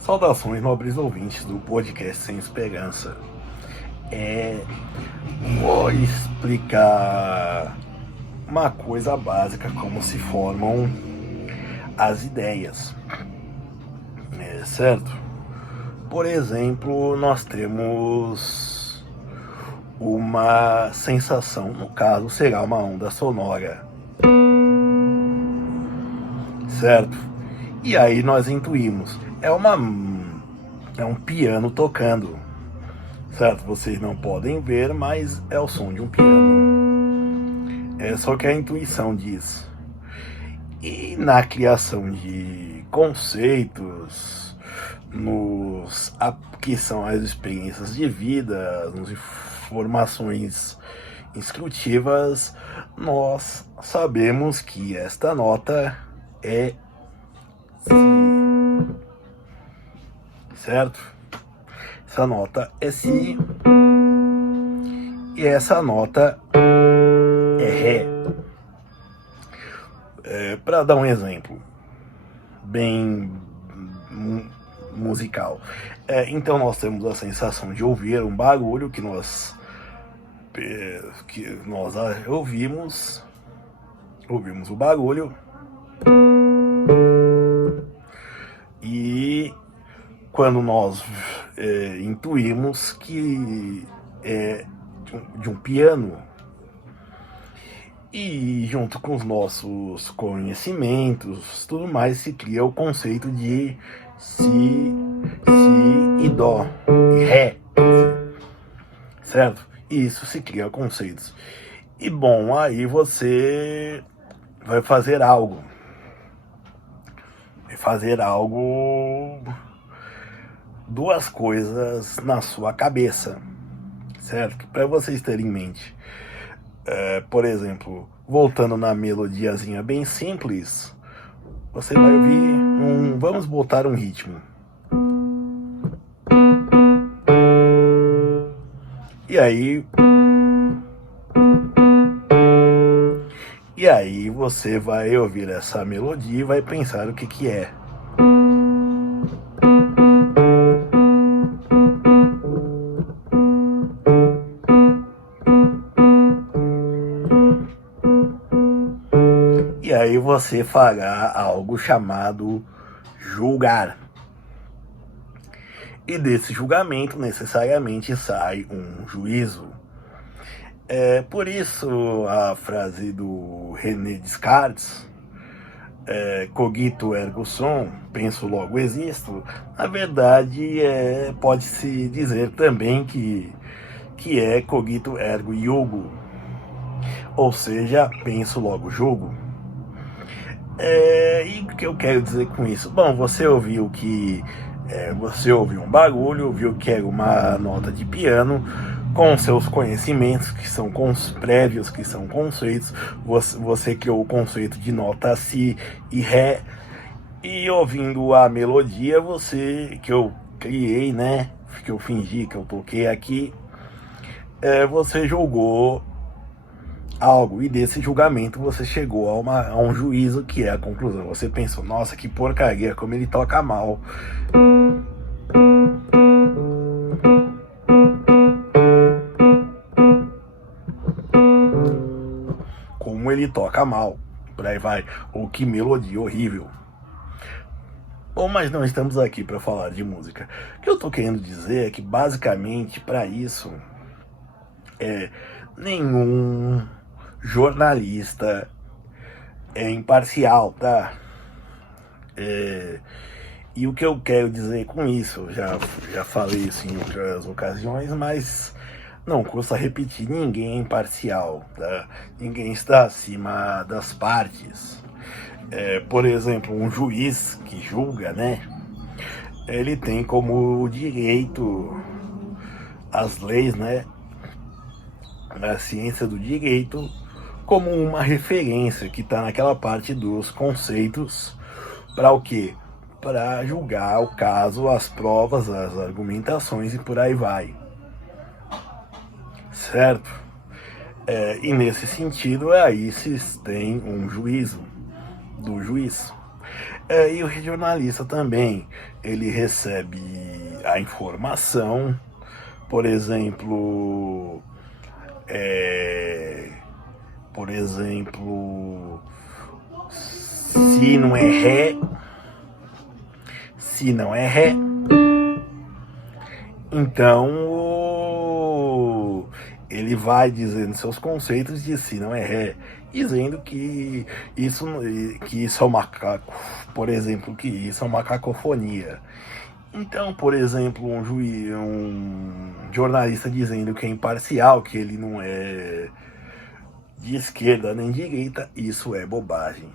Saudações, nobres ouvintes do podcast Sem Esperança. Vou explicar uma coisa básica, como se formam as ideias, certo? Por exemplo, nós temos uma sensação, no caso será uma onda sonora, certo? E aí nós intuímos, é um piano tocando, certo? Vocês não podem ver, mas é o som de um piano. É só que a intuição diz. E na criação de conceitos, que são as experiências de vida, nas informações instrutivas, nós sabemos que esta nota é Si, certo? Essa nota é Si e essa nota é Ré. Para dar um exemplo bem musical, então nós temos a sensação de ouvir um barulho que nós ouvimos o barulho e quando nós intuímos que é de um piano, e junto com os nossos conhecimentos, tudo mais, se cria o conceito de Si e Dó e Ré, certo? E isso se cria conceitos. E bom, aí você vai fazer algo. Duas coisas na sua cabeça, certo? Para vocês terem em mente. Por exemplo, voltando na melodiazinha bem simples, você vai ouvir vamos botar um ritmo. E aí você vai ouvir essa melodia e vai pensar o que é. E aí você fará algo chamado julgar. E desse julgamento necessariamente sai um juízo. Por isso a frase do René Descartes, cogito ergo sum, penso logo existo, na verdade pode-se dizer também que é cogito ergo iugo, ou seja, penso logo julgo. E o que eu quero dizer com isso? Bom, você ouviu um barulho, viu que era uma nota de piano, com seus conhecimentos que são prévios, que são conceitos, você criou o conceito de nota Si e Ré, e ouvindo a melodia que eu criei, né, que eu fingi que eu toquei aqui, você julgou algo, e desse julgamento você chegou a um juízo, que é a conclusão. Você pensou, nossa, que porcaria, como ele toca mal. Como ele toca mal, por aí vai, ou que melodia horrível. Bom, mas não estamos aqui para falar de música. O que eu tô querendo dizer é que basicamente para isso nenhum jornalista é imparcial, tá? E o que eu quero dizer com isso, já falei isso em outras ocasiões, mas não custa repetir, ninguém é imparcial, tá? Ninguém está acima das partes. Por exemplo, um juiz que julga, né? Ele tem como direito as leis, né? A ciência do direito como uma referência que está naquela parte dos conceitos para o quê? Para julgar o caso, as provas, as argumentações e por aí vai, certo? E nesse sentido aí se tem um juízo do juiz. E o jornalista também, ele recebe a informação, por exemplo, é, por exemplo, se não é ré, se não é ré, então ele vai dizendo seus conceitos de si não é ré, dizendo que isso é uma, por exemplo, que isso é uma cacofonia. Então, por exemplo, um jornalista dizendo que é imparcial, que ele não é de esquerda nem de direita, isso é bobagem.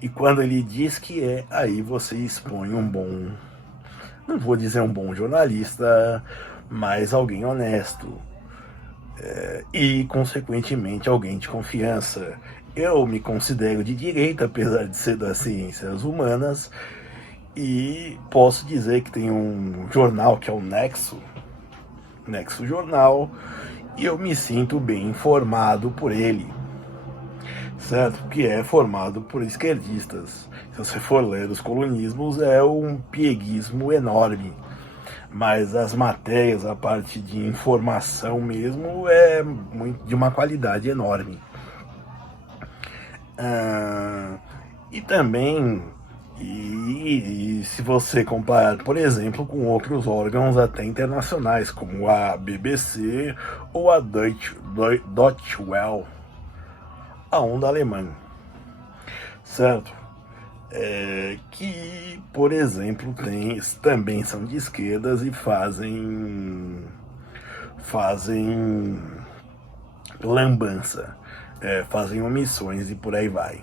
E quando ele diz que é, aí você expõe um bom, não vou dizer um bom jornalista, mas alguém honesto. E, consequentemente, alguém de confiança. Eu me considero de direita, apesar de ser das ciências humanas, e posso dizer que tem um jornal que é o Nexo Jornal, e eu me sinto bem informado por ele, certo? Que é formado por esquerdistas. Se você for ler os colunismos, é um pieguismo enorme. Mas as matérias, a parte de informação mesmo, é de uma qualidade enorme. E também, se você comparar, por exemplo, com outros órgãos até internacionais, como a BBC ou a Deutsche Welle, a onda alemã, certo? Que, por exemplo, também são de esquerdas e fazem lambança, fazem omissões e por aí vai,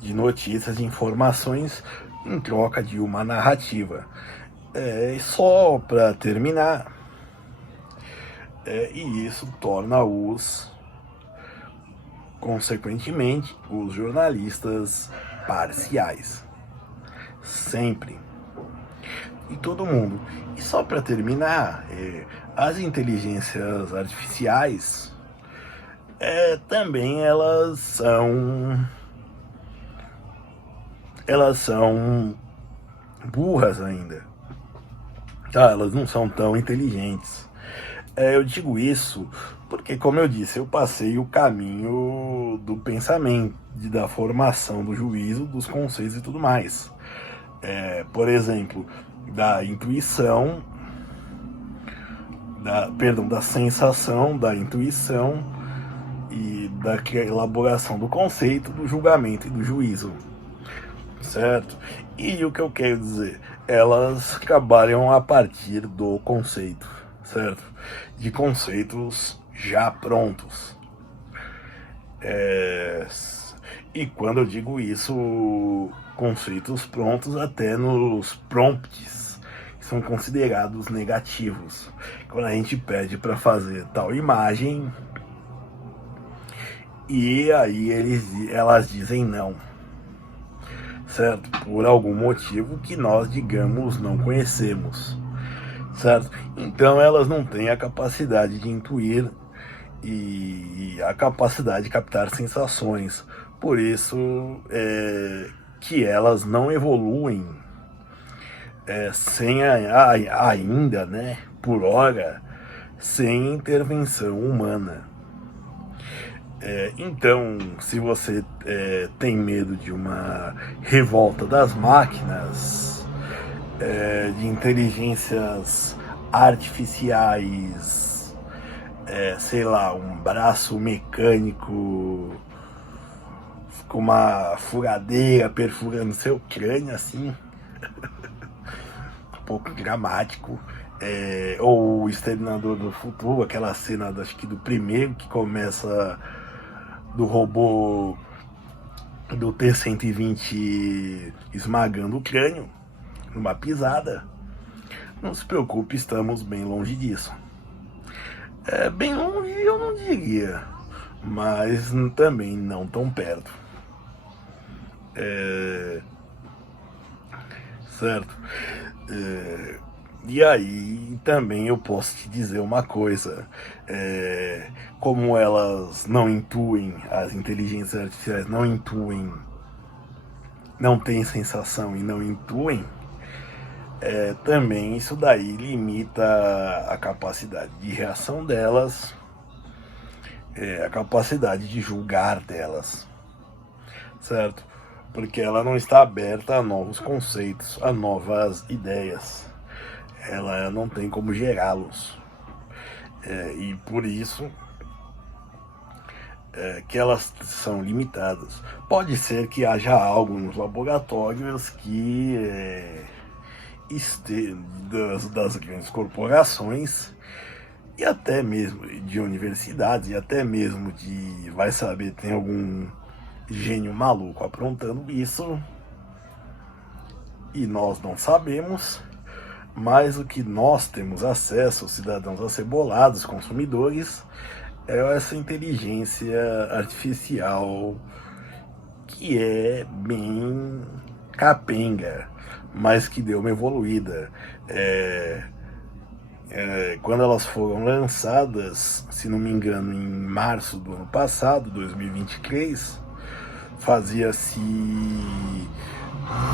de notícias, de informações em troca de uma narrativa. E só para terminar, e isso torna-os, consequentemente, os jornalistas parciais, sempre, e todo mundo. E só para terminar, as inteligências artificiais também elas são burras ainda, tá? Elas não são tão inteligentes. Eu digo isso porque, como eu disse, eu passei o caminho do pensamento, da formação do juízo, dos conceitos e tudo mais. Por exemplo, da intuição, da sensação, da intuição e da elaboração do conceito, do julgamento e do juízo, certo? E o que eu quero dizer? Elas trabalham a partir do conceito, certo? De conceitos já prontos. E quando eu digo isso, conceitos prontos até nos prompts, que são considerados negativos. Quando a gente pede para fazer tal imagem, e aí elas dizem não, certo? Por algum motivo que nós, digamos, não conhecemos, certo? Então elas não têm a capacidade de intuir e a capacidade de captar sensações. Por isso que elas não evoluem sem ainda, né, por hora, sem intervenção humana. Então, se você tem medo de uma revolta das máquinas, de inteligências artificiais, sei lá, um braço mecânico com uma furadeira perfurando seu crânio, assim, um pouco dramático, ou o Exterminador do Futuro, aquela cena, acho que do primeiro, que começa do robô do T-120 esmagando o crânio numa pisada. Não se preocupe, estamos bem longe disso. Bem longe eu não diria, mas também não tão perto. Certo? E aí também eu posso te dizer uma coisa, como elas não intuem, as inteligências artificiais não intuem não têm sensação e não intuem, também isso daí limita a capacidade de reação delas, a capacidade de julgar delas, certo? Porque ela não está aberta a novos conceitos, a novas ideias. Ela não tem como gerá-los. E por isso que elas são limitadas. Pode ser que haja algo nos laboratórios que das grandes corporações e até mesmo de universidades e até mesmo de, vai saber, tem algum gênio maluco aprontando isso e nós não sabemos, mas o que nós temos acesso, cidadãos acebolados, consumidores, é essa inteligência artificial que é bem capenga, mas que deu uma evoluída. Quando elas foram lançadas, se não me engano, em março do ano passado, 2023,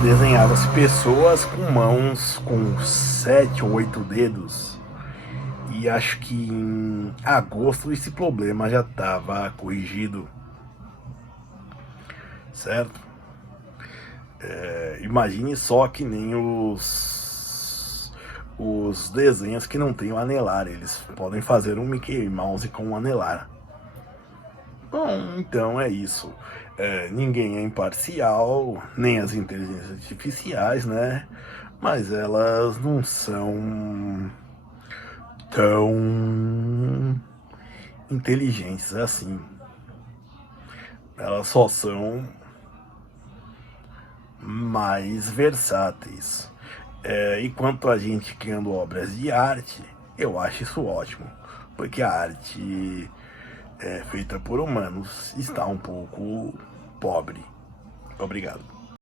desenhava-se pessoas com mãos com 7 ou 8 dedos. E acho que em agosto esse problema já estava corrigido, certo? Imagine só que nem os desenhos que não tem o anelar, eles podem fazer um Mickey Mouse com um anelar. Bom, então é isso. Ninguém é imparcial, nem as inteligências artificiais, né? Mas elas não são tão inteligentes assim. Elas só são mais versáteis. E quanto a gente criando obras de arte, eu acho isso ótimo, porque a arte feita por humanos está um pouco pobre. Obrigado.